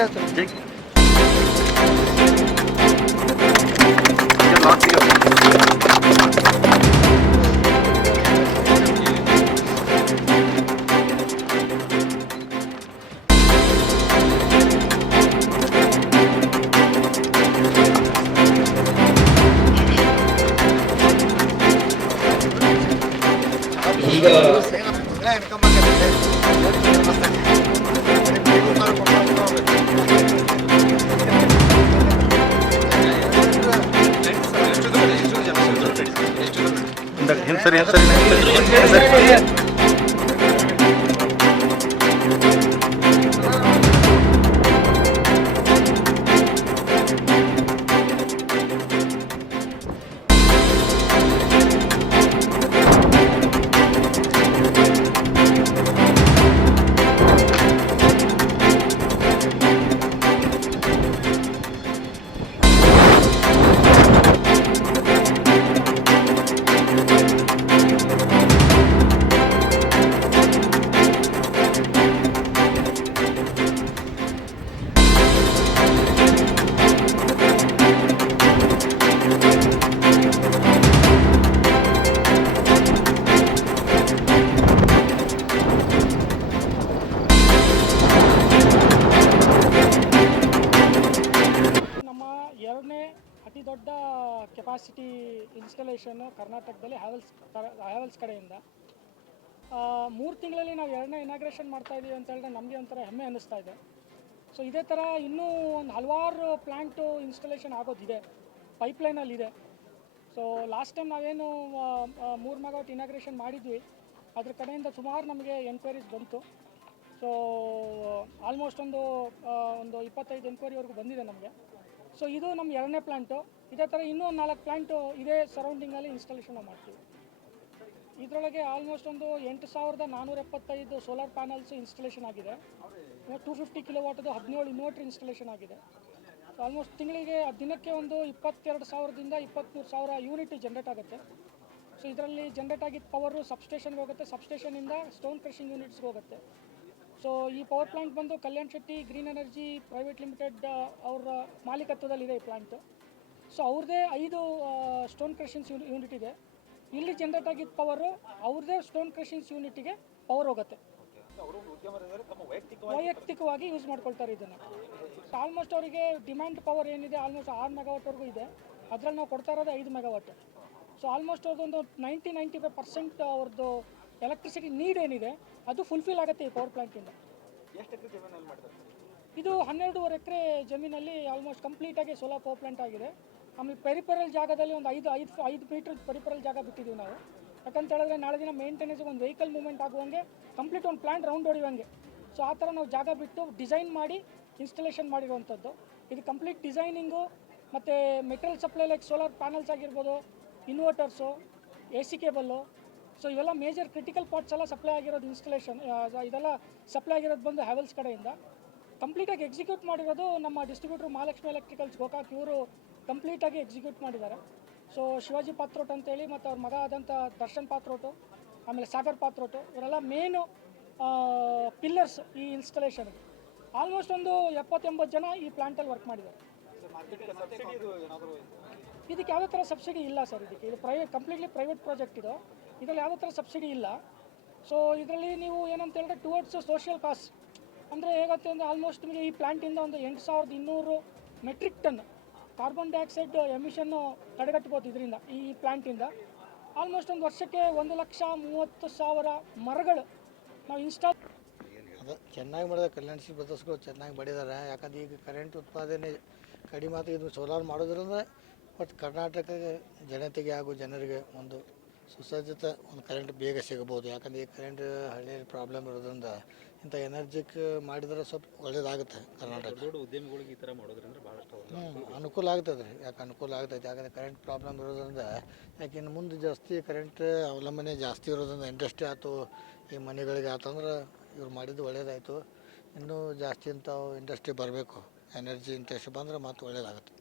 ಈಗ ಸರಿ ಅತಿ ದೊಡ್ಡ ಕೆಪಾಸಿಟಿ ಇನ್ಸ್ಟಾಲೇಷನ್ನು ಕರ್ನಾಟಕದಲ್ಲಿ ಹ್ಯಾವೆಲ್ಸ್ ಕಡೆಯಿಂದ 3 ತಿಂಗಳಲ್ಲಿ ನಾವು 2ನೇ ಇನಾಗ್ರೇಷನ್ ಮಾಡ್ತಾಯಿದ್ದೀವಿ ಅಂತ ಹೇಳಿದ್ರೆ ನಮಗೆ ಒಂಥರ ಹೆಮ್ಮೆ ಅನ್ನಿಸ್ತಾ ಇದೆ. ಸೊ ಇದೇ ಥರ ಇನ್ನೂ ಒಂದು ಹಲವಾರು ಪ್ಲ್ಯಾಂಟು ಇನ್ಸ್ಟಾಲೇಷನ್ ಆಗೋದಿದೆ, ಪೈಪ್ಲೈನಲ್ಲಿದೆ. ಸೊ ಲಾಸ್ಟ್ ಟೈಮ್ ನಾವೇನು 3 ಮೆಗಾವಾಟ್ ಇನಾಗ್ರೇಷನ್ ಮಾಡಿದ್ವಿ, ಅದ್ರ ಕಡೆಯಿಂದ ಸುಮಾರು ನಮಗೆ ಎನ್ಕ್ವೈರೀಸ್ ಬಂತು. ಸೊ ಆಲ್ಮೋಸ್ಟ್ ಒಂದು 25 ಎನ್ಕ್ವೈರಿವರೆಗೂ ಬಂದಿದೆ ನಮಗೆ. ಸೊ ಇದು ನಮ್ಮ 2ನೇ ಪ್ಲ್ಯಾಂಟು. ಇದೇ ಥರ ಇನ್ನೂ 4 ಪ್ಲ್ಯಾಂಟು ಇದೇ ಸರೌಂಡಿಂಗಲ್ಲಿ ಇನ್ಸ್ಟಾಲೇಷನ್ ಮಾಡ್ತೀವಿ. ಇದರೊಳಗೆ ಆಲ್ಮೋಸ್ಟ್ ಒಂದು 8,475 ಸೋಲಾರ್ ಪ್ಯಾನಲ್ಸು ಇನ್ಸ್ಟಾಲೇಷನ್ ಆಗಿದೆ. 250 ಕಿಲೋವಾಟ್ದು 17 ಇನ್ವರ್ಟರ್ ಇನ್ಸ್ಟಾಲೇಷನ್ ಆಗಿದೆ. ಸೊ ಆಲ್ಮೋಸ್ಟ್ ತಿಂಗಳಿಗೆ ದಿನಕ್ಕೆ ಒಂದು 22,000ದಿಂದ 23,000 ಯೂನಿಟ್ ಜನ್ರೇಟ್ ಆಗುತ್ತೆ. ಸೊ ಇದರಲ್ಲಿ ಜನ್ರೇಟ್ ಆಗಿದ್ದ ಪವರು ಸಬ್ಸ್ಟೇಷನ್ಗೆ ಹೋಗುತ್ತೆ, ಸಬ್ಸ್ಟೇಷನಿಂದ ಸ್ಟೋನ್ ಕ್ರಷಿಂಗ್ ಯೂನಿಟ್ಸ್ಗೆ ಹೋಗುತ್ತೆ. ಸೊ ಈ ಪವರ್ ಪ್ಲ್ಯಾಂಟ್ ಬಂದು Kalyan Shetty green energy private limited ಅವರ ಮಾಲೀಕತ್ವದಲ್ಲಿದೆ ಈ ಪ್ಲ್ಯಾಂಟು. ಸೊ ಅವ್ರದ್ದೇ 5 ಸ್ಟೋನ್ ಕ್ರಷಿಂಗ್ಸ್ ಯೂನಿಟ್ ಇದೆ. ಇಲ್ಲಿ ಜನ್ರೇಟ್ ಆಗಿದ್ದ ಪವರು ಅವ್ರದ್ದೇ ಸ್ಟೋನ್ ಕ್ರಷಿಂಗ್ಸ್ ಯೂನಿಟಿಗೆ ಪವರ್ ಹೋಗುತ್ತೆ. ವೈಯಕ್ತಿಕವಾಗಿ ಯೂಸ್ ಮಾಡ್ಕೊಳ್ತಾರೆ ಇದನ್ನು. ಸೊ ಆಲ್ಮೋಸ್ಟ್ ಅವರಿಗೆ ಡಿಮ್ಯಾಂಡ್ ಪವರ್ ಏನಿದೆ ಆಲ್ಮೋಸ್ಟ್ 6 ಮೆಗಾವಾಟ್ವರೆಗೂ ಇದೆ. ಅದರಲ್ಲಿ ನಾವು ಕೊಡ್ತಾ ಇರೋದು 5 ಮೆಗಾವಾಟ್. ಸೊ ಆಲ್ಮೋಸ್ಟ್ ಅವ್ರದ್ದೊಂದು 95% ಅವ್ರದ್ದು ಎಲೆಕ್ಟ್ರಿಸಿಟಿ ನೀಡ್ ಏನಿದೆ ಅದು ಫುಲ್ಫಿಲ್ ಆಗುತ್ತೆ ಈ ಪವರ್ ಪ್ಲ್ಯಾಂಟಿಂದ. ಇದು 12.5 ಎಕರೆ ಜಮೀನಲ್ಲಿ ಆಲ್ಮೋಸ್ಟ್ ಕಂಪ್ಲೀಟಾಗಿ ಸೋಲಾರ್ ಪವರ್ ಪ್ಲ್ಯಾಂಟ್ ಆಗಿದೆ. ಆಮೇಲೆ ಪೆರಿಪರಲ್ ಜಾಗದಲ್ಲಿ ಒಂದು 5 ಮೀಟ್ರ್ ಪೆರಿಪರಲ್ ಜಾಗ ಬಿಟ್ಟಿದ್ದೀವಿ ನಾವು. ಯಾಕಂತ ಹೇಳಿದ್ರೆ ನಾಳೆ ದಿನ ಮೇಂಟೆನೆನ್ಸ್ಗೆ ಒಂದು ವೆಹಿಕಲ್ ಮೂವ್ಮೆಂಟ್ ಆಗುವಂಗೆ, ಕಂಪ್ಲೀಟ್ ಒಂದು ಪ್ಲ್ಯಾಂಟ್ ರೌಂಡ್ ಹೊಡೆಯುವಂಗೆ. ಸೊ ಆ ಥರ ನಾವು ಜಾಗ ಬಿಟ್ಟು ಡಿಸೈನ್ ಮಾಡಿ ಇನ್ಸ್ಟಾಲೇಷನ್ ಮಾಡಿರುವಂಥದ್ದು. ಇದು ಕಂಪ್ಲೀಟ್ ಡಿಸೈನಿಂಗು ಮತ್ತು material supply like solar panels ಆಗಿರ್ಬೋದು, ಇನ್ವರ್ಟರ್ಸು, AC ಕೇಬಲ್ಲು. ಸೊ ಇವೆಲ್ಲ ಮೇಜರ್ ಕ್ರಿಟಿಕಲ್ ಪಾರ್ಟ್ಸ್ ಎಲ್ಲ ಸಪ್ಲೈ ಆಗಿರೋದು ಇನ್ಸ್ಟಾಲೇಷನ್. ಇದೆಲ್ಲ ಸಪ್ಲೈ ಆಗಿರೋದು ಬಂದು ಹ್ಯಾವೆಲ್ಸ್ ಕಡೆಯಿಂದ. ಕಂಪ್ಲೀಟಾಗಿ ಎಕ್ಸಿಕ್ಯೂಟ್ ಮಾಡಿರೋದು ನಮ್ಮ ಡಿಸ್ಟ್ರಿಬ್ಯೂಟರ್ ಮಹಾಲಕ್ಷ್ಮಿ ಎಲೆಕ್ಟ್ರಿಕಲ್ಸ್ ಗೋಕಾಕ್. ಇವರು ಕಂಪ್ಲೀಟಾಗಿ ಎಕ್ಸಿಕ್ಯೂಟ್ ಮಾಡಿದ್ದಾರೆ. ಸೊ ಶಿವಾಜಿ ಪಾತ್ರೋಟ್ ಅಂತೇಳಿ ಮತ್ತು ಅವ್ರ ಮಗ ಆದಂಥ ದರ್ಶನ್ ಪಾತ್ರೋಟು, ಆಮೇಲೆ ಸಾಗರ್ ಪಾತ್ರೋಟು, ಇವರೆಲ್ಲ ಮೇನು ಪಿಲ್ಲರ್ಸ್ ಈ ಇನ್ಸ್ಟಾಲೇಷನ್ಗೆ. ಆಲ್ಮೋಸ್ಟ್ ಒಂದು 70-80 ಜನ ಈ ಪ್ಲ್ಯಾಂಟಲ್ಲಿ ವರ್ಕ್ ಮಾಡಿದ್ದಾರೆ. ಇದಕ್ಕೆ ಯಾವುದೇ ಥರ ಸಬ್ಸಿಡಿ ಇಲ್ಲ ಸರ್. ಇದು ಕಂಪ್ಲೀಟ್ಲಿ ಪ್ರೈವೇಟ್ ಪ್ರಾಜೆಕ್ಟ್ ಇದು. ಇದರಲ್ಲಿ ಯಾವುದೇ ಥರ ಸಬ್ಸಿಡಿ ಇಲ್ಲ. ಸೊ ಇದರಲ್ಲಿ ನೀವು ಏನಂತ ಹೇಳಿದ್ರೆ ಟುವರ್ಡ್ಸ್ ಸೋಷಿಯಲ್ ಕಾಸ್ಟ್ ಅಂದರೆ ಹೇಗತ್ತೆ ಅಂದರೆ ಆಲ್ಮೋಸ್ಟ್ ನಿಮಗೆ ಈ ಪ್ಲ್ಯಾಂಟಿಂದ ಒಂದು 8,200 metric ton carbon dioxide emission ತಡೆಗಟ್ಬೋದು ಇದರಿಂದ, ಈ ಪ್ಲ್ಯಾಂಟಿಂದ. ಆಲ್ಮೋಸ್ಟ್ ಒಂದು ವರ್ಷಕ್ಕೆ 1,30,000 ಮರಗಳು ನಾವು ಅದು ಚೆನ್ನಾಗಿ ಮಾಡಿದ್ದಾರೆ. ಕಲ್ಯಾಣ ಶ್ರೀ ಬ್ರದರ್ಸ್ಗಳು ಚೆನ್ನಾಗಿ ಮಾಡಿದ್ದಾರೆ. ಯಾಕಂದ್ರೆ ಈಗ ಕರೆಂಟ್ ಉತ್ಪಾದನೆ ಕಡಿಮೆ ಆತ ಇದು ಸೋಲಾರ್ ಮಾಡೋದ್ರಿಂದ ಬಟ್ ಕರ್ನಾಟಕ ಜನತೆಗೆ ಹಾಗೂ ಜನರಿಗೆ ಒಂದು ಸುಸಜ್ಜಿತ ಒಂದು ಕರೆಂಟ್ ಬೇಗ ಸಿಗಬಹುದು. ಯಾಕಂದರೆ ಈ ಕರೆಂಟ್ ಹಳ್ಳಿ ಪ್ರಾಬ್ಲಮ್ ಇರೋದ್ರಿಂದ ಇಂಥ ಎನರ್ಜಿಕ್ ಮಾಡಿದ್ರೆ ಸ್ವಲ್ಪ ಒಳ್ಳೇದಾಗುತ್ತೆ. ಕರ್ನಾಟಕ ಉದ್ಯಮಿಗಳಿಗೆ ಈ ಥರ ಮಾಡೋದ್ರಿಂದ ಭಾಳಷ್ಟು ಅನುಕೂಲ ಆಗ್ತದೆ ರೀ. ಯಾಕೆ ಅನುಕೂಲ ಆಗ್ತೈತೆ ಯಾಕಂದರೆ ಕರೆಂಟ್ ಪ್ರಾಬ್ಲಮ್ ಇರೋದ್ರಿಂದ. ಯಾಕೆ ಇನ್ನು ಮುಂದೆ ಜಾಸ್ತಿ ಕರೆಂಟ್ ಅವಲಂಬನೆ ಜಾಸ್ತಿ ಇರೋದ್ರಿಂದ ಇಂಡಸ್ಟ್ರಿ ಆಯ್ತು, ಈ ಮನೆಗಳಿಗೆ ಆತಂದ್ರೆ ಇವ್ರು ಮಾಡಿದ್ದು ಒಳ್ಳೇದಾಯಿತು. ಇನ್ನೂ ಜಾಸ್ತಿ ಇಂಥವು ಇಂಡಸ್ಟ್ರಿ ಬರಬೇಕು. ಎನರ್ಜಿ ಇಂಡಸ್ಟ್ರಿ ಬಂದರೆ ಮತ್ತು ಒಳ್ಳೇದಾಗುತ್ತೆ.